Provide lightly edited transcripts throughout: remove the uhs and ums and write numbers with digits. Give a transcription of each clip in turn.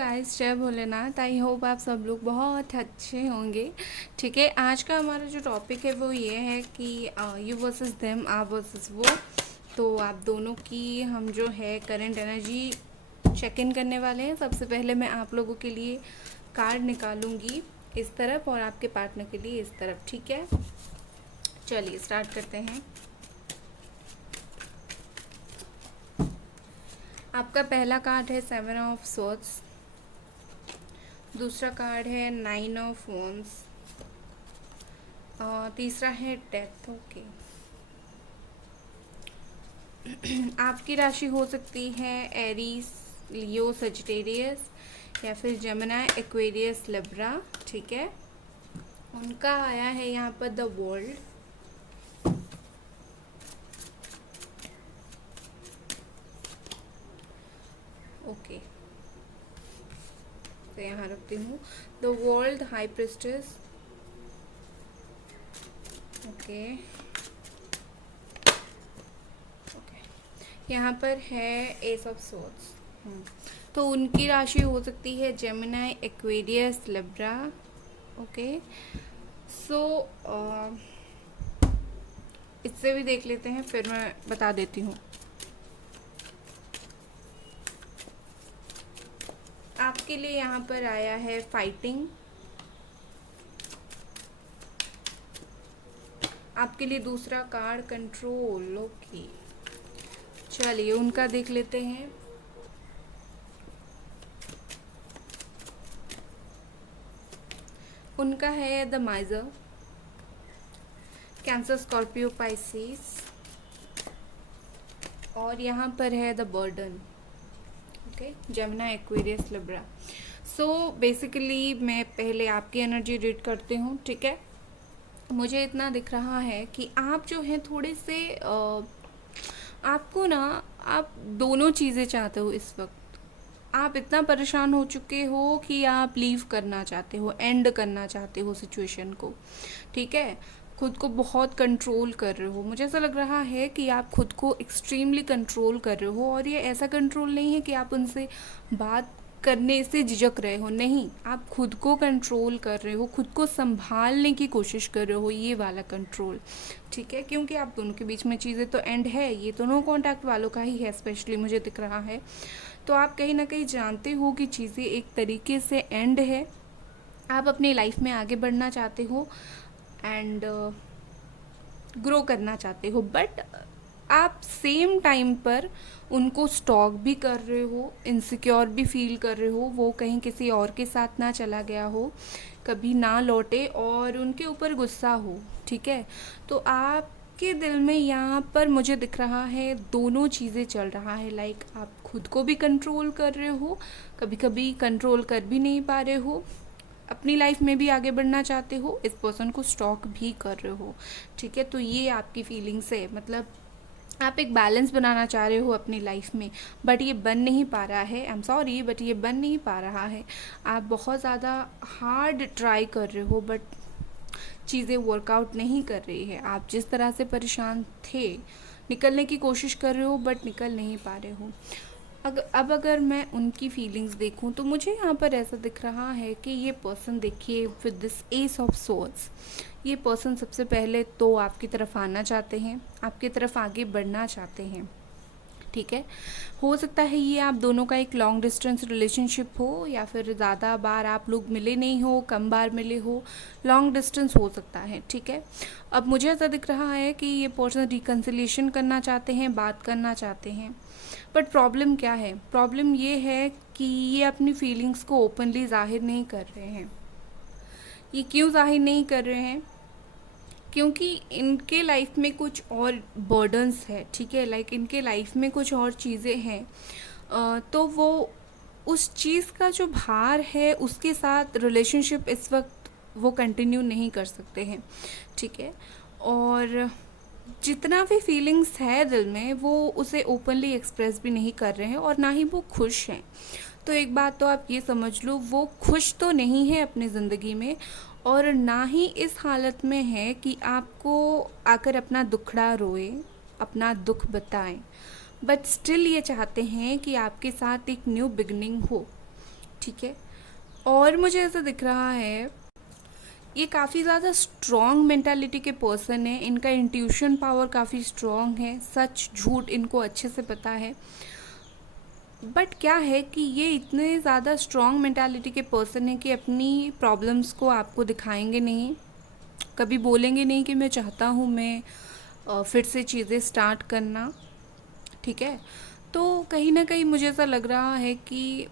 Guys, जय Bholenath. I hope आप सब लोग बहुत अच्छे होंगे। ठीक है, आज का हमारा जो टॉपिक है वो ये है कि यू वर्सेस देम, आप वर्सेस वो। तो आप दोनों की हम जो है करंट एनर्जी चेक इन करने वाले हैं। सबसे पहले मैं आप लोगों के लिए कार्ड निकालूंगी इस तरफ और आपके पार्टनर के लिए इस तरफ। ठीक है, चलिए स्टार्ट करते हैं। आपका पहला कार्ड है 7 ऑफ सोर्ड्स, दूसरा कार्ड है 9 ऑफ वॉन्ड्स और तीसरा है डेथ। ओके, आपकी राशि हो सकती है एरीज, लियो, सजिटेरियस या फिर जमुना, एक्वेरियस, लिब्रा। ठीक है, उनका आया है यहाँ पर द वर्ल्ड। ओके, तो यहाँ रखती हूँ the world, high priestess. Okay, यहाँ पर है एस ऑफ सोर्ड्स। तो उनकी राशि हो सकती है जेमिनाई, एक्वेरियस, लिब्रा। ओके, सो इससे भी देख लेते हैं, फिर मैं बता देती हूँ। आपके लिए यहाँ पर आया है फाइटिंग, आपके लिए दूसरा कार्ड कंट्रोल। ओके, चलिए उनका देख लेते हैं। उनका है द माइजर, कैंसर, स्कॉर्पियो, पाइसेस और यहाँ पर है the burden. Okay, Jamuna, Aquarius, Libra. So basically मैं पहले आपकी एनर्जी रीड करती हूँ। ठीक है, मुझे इतना दिख रहा है कि आप जो है थोड़े से आपको ना, आप दोनों चीज़ें चाहते हो इस वक्त। आप इतना परेशान हो चुके हो कि आप लीव करना चाहते हो, एंड करना चाहते हो सिचुएशन को। ठीक है, खुद को बहुत कंट्रोल कर रहे हो। मुझे ऐसा लग रहा है कि आप खुद को एक्सट्रीमली कंट्रोल कर रहे हो, और ये ऐसा कंट्रोल नहीं है कि आप उनसे बात करने से झिझक रहे हो। नहीं, आप खुद को कंट्रोल कर रहे हो, खुद को संभालने की कोशिश कर रहे हो, ये वाला कंट्रोल। ठीक है, क्योंकि आप दोनों के बीच में चीज़ें तो एंड है, ये तो नो कॉन्टैक्ट वालों का ही है स्पेशली, मुझे दिख रहा है। तो आप कहीं ना कहीं जानते हो कि चीज़ें एक तरीके से एंड है। आप अपनी लाइफ में आगे बढ़ना चाहते हो एंड ग्रो करना चाहते हो, बट आप सेम टाइम पर उनको स्टॉक भी कर रहे हो, इनसिक्योर भी फील कर रहे हो, वो कहीं किसी और के साथ ना चला गया हो, कभी ना लौटे, और उनके ऊपर गुस्सा हो। ठीक है, तो आपके दिल में यहाँ पर मुझे दिख रहा है दोनों चीज़ें चल रहा है। लाइक आप खुद को भी कंट्रोल कर रहे हो, कभी कभी कंट्रोल कर भी नहीं पा रहे हो, अपनी लाइफ में भी आगे बढ़ना चाहते हो, इस पर्सन को स्टॉक भी कर रहे हो। ठीक है, तो ये आपकी फीलिंग्स है। मतलब आप एक बैलेंस बनाना चाह रहे हो अपनी लाइफ में, बट ये बन नहीं पा रहा है। आई एम सॉरी, बट ये बन नहीं पा रहा है। आप बहुत ज़्यादा हार्ड ट्राई कर रहे हो, बट चीज़ें वर्कआउट नहीं कर रही है। आप जिस तरह से परेशान थे, निकलने की कोशिश कर रहे हो, बट निकल नहीं पा रहे हो। अब अगर मैं उनकी फीलिंग्स देखूं तो मुझे यहाँ पर ऐसा दिख रहा है कि ये पर्सन, देखिए with this S of swords, ये पर्सन सबसे पहले तो आपकी तरफ आना चाहते हैं, आपकी तरफ आगे बढ़ना चाहते हैं। ठीक है, हो सकता है ये आप दोनों का एक लॉन्ग डिस्टेंस रिलेशनशिप हो, या फिर ज़्यादा बार आप लोग मिले नहीं हो, कम बार मिले हो, लॉन्ग डिस्टेंस हो सकता है। ठीक है, अब मुझे ऐसा दिख रहा है कि ये पर्सन रिकन्सिलिएशन करना चाहते हैं, बात करना चाहते हैं, बट प्रॉब्लम क्या है? प्रॉब्लम ये है कि ये अपनी फीलिंग्स को ओपनली जाहिर नहीं कर रहे हैं। ये क्यों जाहिर नहीं कर रहे हैं? क्योंकि इनके लाइफ में कुछ और बर्डन्स है। ठीक है, लाइक इनके लाइफ में कुछ और चीज़ें हैं, तो वो उस चीज़ का जो भार है उसके साथ रिलेशनशिप इस वक्त वो कंटिन्यू नहीं कर सकते हैं। ठीक है, और जितना भी फीलिंग्स है दिल में वो उसे ओपनली एक्सप्रेस भी नहीं कर रहे हैं, और ना ही वो खुश हैं। तो एक बात तो आप ये समझ लो, वो खुश तो नहीं है अपनी ज़िंदगी में, और ना ही इस हालत में है कि आपको आकर अपना दुखड़ा रोए, अपना दुख बताएं, बट स्टिल ये चाहते हैं कि आपके साथ एक न्यू बिगनिंग हो। ठीक है। और मुझे ऐसा दिख रहा है ये काफ़ी ज़्यादा स्ट्रॉन्ग मेंटालिटी के पर्सन है, इनका इंट्यूशन पावर काफ़ी स्ट्रॉन्ग है, सच झूठ इनको अच्छे से पता है। बट क्या है कि ये इतने ज़्यादा स्ट्रॉन्ग मेंटालिटी के पर्सन है कि अपनी प्रॉब्लम्स को आपको दिखाएंगे नहीं, कभी बोलेंगे नहीं कि मैं चाहता हूँ मैं फिर से चीज़ें स्टार्ट करना। ठीक है। तो कहीं ना कहीं मुझे ऐसा लग रहा है कि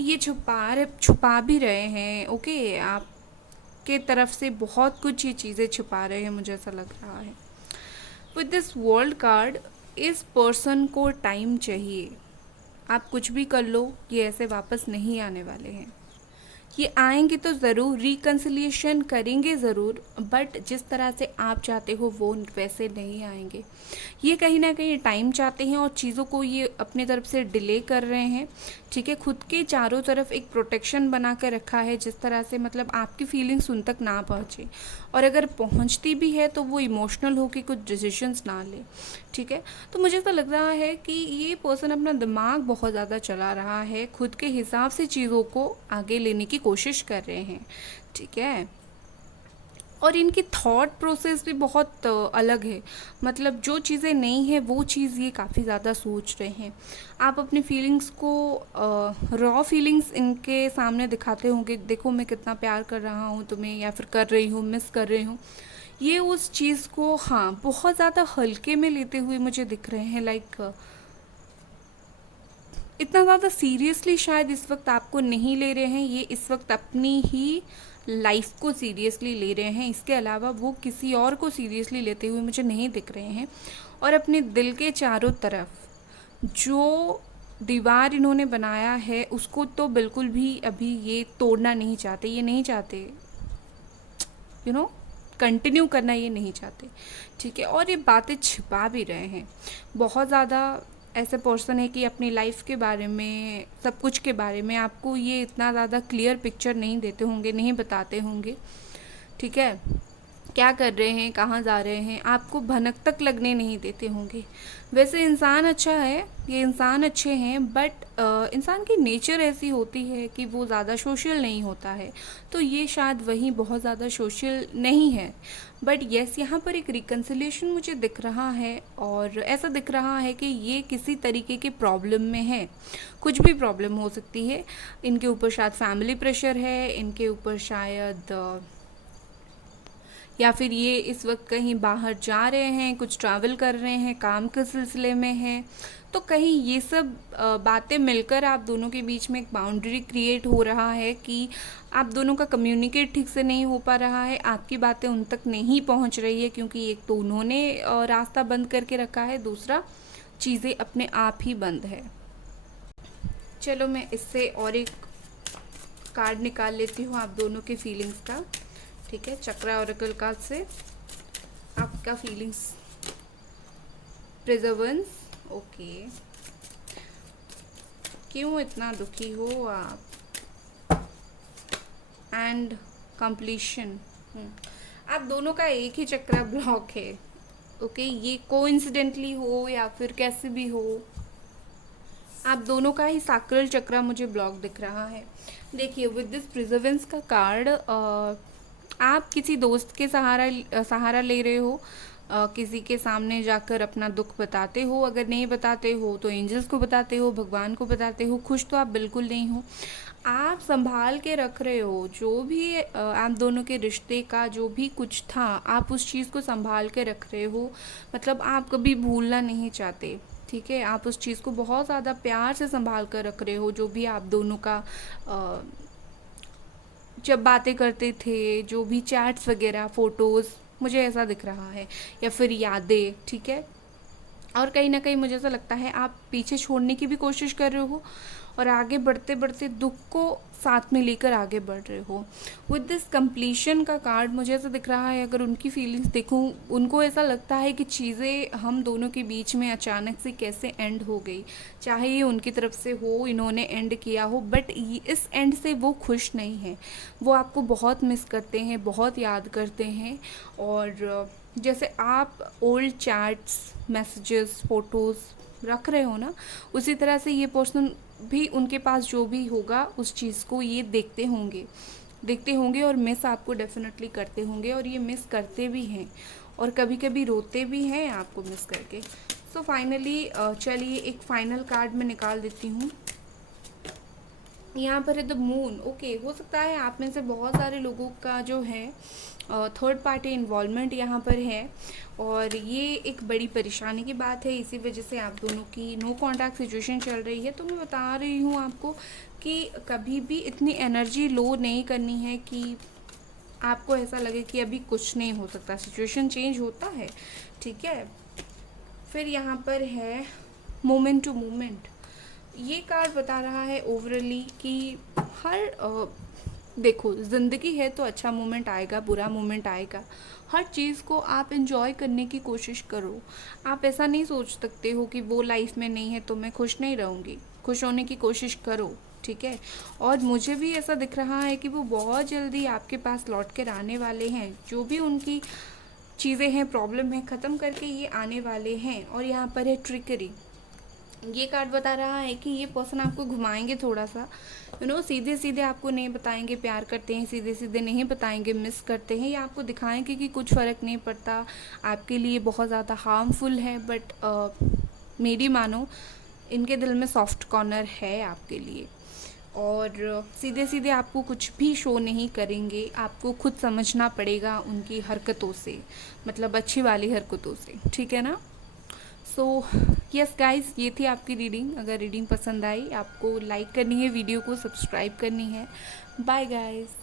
ये छुपा भी रहे हैं। ओके, आपके तरफ से बहुत कुछ ये चीज़ें छुपा रहे हैं, मुझे ऐसा लग रहा है। विद दिस वर्ल्ड कार्ड, इस पर्सन को टाइम चाहिए। आप कुछ भी कर लो, ये ऐसे वापस नहीं आने वाले हैं। ये आएंगे तो ज़रूर, रिकन्सिलिएशन करेंगे ज़रूर, बट जिस तरह से आप चाहते हो वो वैसे नहीं आएंगे। ये कहीं ना कहीं टाइम चाहते हैं और चीज़ों को ये अपनी तरफ से डिले कर रहे हैं। ठीक है। खुद के चारों तरफ एक प्रोटेक्शन बना कर रखा है, जिस तरह से मतलब आपकी फीलिंग्स उन तक ना पहुँचे, और अगर पहुँचती भी है तो वो इमोशनल होकर कुछ डिसीजंस ना ले। ठीक है। तो मुझे ऐसा लग रहा है कि ये पर्सन अपना दिमाग बहुत ज़्यादा चला रहा है, खुद के हिसाब से चीज़ों को आगे लेने की कोशिश कर रहे हैं। ठीक है। और इनकी थॉट प्रोसेस भी बहुत अलग है। मतलब जो चीज़ें नहीं है वो चीज़ ये काफ़ी ज़्यादा सोच रहे हैं। आप अपनी फीलिंग्स को, रॉ फीलिंग्स इनके सामने दिखाते होंगे, देखो मैं कितना प्यार कर रहा हूँ तुम्हें, या फिर कर रही हूँ, मिस कर रही हूँ। ये उस चीज़ को हाँ बहुत ज़्यादा हल्के में लेते हुए मुझे दिख रहे हैं। लाइक इतना ज़्यादा सीरियसली शायद इस वक्त आपको नहीं ले रहे हैं। ये इस वक्त अपनी ही लाइफ को सीरियसली ले रहे हैं, इसके अलावा वो किसी और को सीरियसली लेते हुए मुझे नहीं दिख रहे हैं। और अपने दिल के चारों तरफ जो दीवार इन्होंने बनाया है उसको तो बिल्कुल भी अभी ये तोड़ना नहीं चाहते। ये नहीं चाहते कंटिन्यू करना, ये नहीं चाहते। ठीक है। और ये बातें छिपा भी रहे हैं बहुत ज़्यादा। ऐसे पर्सन है कि अपनी लाइफ के बारे में, सब कुछ के बारे में आपको ये इतना ज़्यादा क्लियर पिक्चर नहीं देते होंगे, नहीं बताते होंगे। ठीक है। क्या कर रहे हैं, कहाँ जा रहे हैं, आपको भनक तक लगने नहीं देते होंगे। वैसे इंसान अच्छा है, ये इंसान अच्छे हैं, बट इंसान की नेचर ऐसी होती है कि वो ज़्यादा सोशल नहीं होता है। तो ये शायद वही बहुत ज़्यादा सोशल नहीं है। बट यस, यहाँ पर एक रिकन्सिलिएशन मुझे दिख रहा है, और ऐसा दिख रहा है कि ये किसी तरीके के प्रॉब्लम में है। कुछ भी प्रॉब्लम हो सकती है। इनके ऊपर शायद फैमिली प्रेशर है, इनके ऊपर शायद या फिर ये इस वक्त कहीं बाहर जा रहे हैं, कुछ ट्रैवल कर रहे हैं, काम के सिलसिले में हैं। तो कहीं ये सब बातें मिलकर आप दोनों के बीच में एक बाउंड्री क्रिएट हो रहा है कि आप दोनों का कम्युनिकेट ठीक से नहीं हो पा रहा है, आपकी बातें उन तक नहीं पहुंच रही है, क्योंकि एक तो उन्होंने रास्ता बंद करके रखा है, दूसरा चीज़ें अपने आप ही बंद है। चलो मैं इससे और एक कार्ड निकाल लेती हूँ आप दोनों के फीलिंग्स का। ठीक है। चक्रा ओरेकल कार्ड से आपका फीलिंग्स, प्रिजर्वेंस। ओके, क्यों इतना दुखी हो आप, एंड कंप्लीशन। आप दोनों का एक ही चक्रा ब्लॉक है। ओके, ये कोइंसिडेंटली हो या फिर कैसे भी हो, आप दोनों का ही सैक्रल चक्रा मुझे ब्लॉक दिख रहा है। देखिए, विद दिस प्रिजर्वेंस का कार्ड, आप किसी दोस्त के सहारा ले रहे हो, किसी के सामने जाकर अपना दुख बताते हो। अगर नहीं बताते हो तो एंजल्स को बताते हो, भगवान को बताते हो। खुश तो आप बिल्कुल नहीं हो। आप संभाल के रख रहे हो जो भी आप दोनों के रिश्ते का जो भी कुछ था, आप उस चीज़ को संभाल के रख रहे हो। मतलब आप कभी भूलना नहीं चाहते। ठीक है। आप उस चीज़ को बहुत ज़्यादा प्यार से संभाल कर रख रहे हो, जो भी आप दोनों का जब बातें करते थे, जो भी चैट्स वगैरह, फ़ोटोज़, मुझे ऐसा दिख रहा है, या फिर यादें। ठीक है। और कहीं ना कहीं मुझे ऐसा लगता है आप पीछे छोड़ने की भी कोशिश कर रहे हो, और आगे बढ़ते बढ़ते दुख को साथ में लेकर आगे बढ़ रहे हो। विद दिस कंप्लीशन का कार्ड मुझे ऐसा दिख रहा है, अगर उनकी फीलिंग्स देखूं, उनको ऐसा लगता है कि चीज़ें हम दोनों के बीच में अचानक से कैसे एंड हो गई। चाहे ये उनकी तरफ से हो, इन्होंने एंड किया हो, बट इस एंड से वो खुश नहीं है। वो आपको बहुत मिस करते हैं, बहुत याद करते हैं। और जैसे आप ओल्ड चैट्स, मैसेजेस, फ़ोटोज़ रख रहे हो ना, उसी तरह से ये पर्सन भी उनके पास जो भी होगा उस चीज़ को ये देखते होंगे और मिस आपको डेफिनेटली करते होंगे, और ये मिस करते भी हैं और कभी कभी रोते भी हैं आपको मिस करके। सो फाइनली चलिए एक फाइनल कार्ड मैं निकाल देती हूँ। यहाँ पर है द मून। ओके, हो सकता है आप में से बहुत सारे लोगों का जो है थर्ड पार्टी इन्वॉल्वमेंट यहाँ पर है, और ये एक बड़ी परेशानी की बात है। इसी वजह से आप दोनों की नो कॉन्टैक्ट सिचुएशन चल रही है। तो मैं बता रही हूँ आपको कि कभी भी इतनी एनर्जी लो नहीं करनी है कि आपको ऐसा लगे कि अभी कुछ नहीं हो सकता। सिचुएशन चेंज होता है, ठीक है। फिर यहाँ पर है मोमेंट टू मोमेंट। ये कार्ड बता रहा है ओवरली कि हर देखो, ज़िंदगी है तो अच्छा मोमेंट आएगा, बुरा मोमेंट आएगा। हर चीज़ को आप इंजॉय करने की कोशिश करो। आप ऐसा नहीं सोच सकते हो कि वो लाइफ में नहीं है तो मैं खुश नहीं रहूँगी। खुश होने की कोशिश करो, ठीक है। और मुझे भी ऐसा दिख रहा है कि वो बहुत जल्दी आपके पास लौट कर आने वाले हैं। जो भी उनकी चीज़ें हैं, प्रॉब्लम है, ख़त्म करके ये आने वाले हैं। और यहाँ पर है ट्रिकरी। ये कार्ड बता रहा है कि ये पर्सन आपको घुमाएंगे थोड़ा सा, सीधे सीधे आपको नहीं बताएंगे प्यार करते हैं, सीधे सीधे नहीं बताएंगे मिस करते हैं। ये आपको दिखाएंगे कि कुछ फ़र्क नहीं पड़ता, आपके लिए बहुत ज़्यादा हार्मफुल है, बट मेरी मानो इनके दिल में सॉफ्ट कॉर्नर है आपके लिए। और सीधे सीधे आपको कुछ भी शो नहीं करेंगे, आपको खुद समझना पड़ेगा उनकी हरकतों से, मतलब अच्छी वाली हरकतों से, ठीक है ना। सो यस गाइस, ये थी आपकी रीडिंग। अगर रीडिंग पसंद आई, आपको लाइक करनी है, वीडियो को सब्सक्राइब करनी है। Bye guys.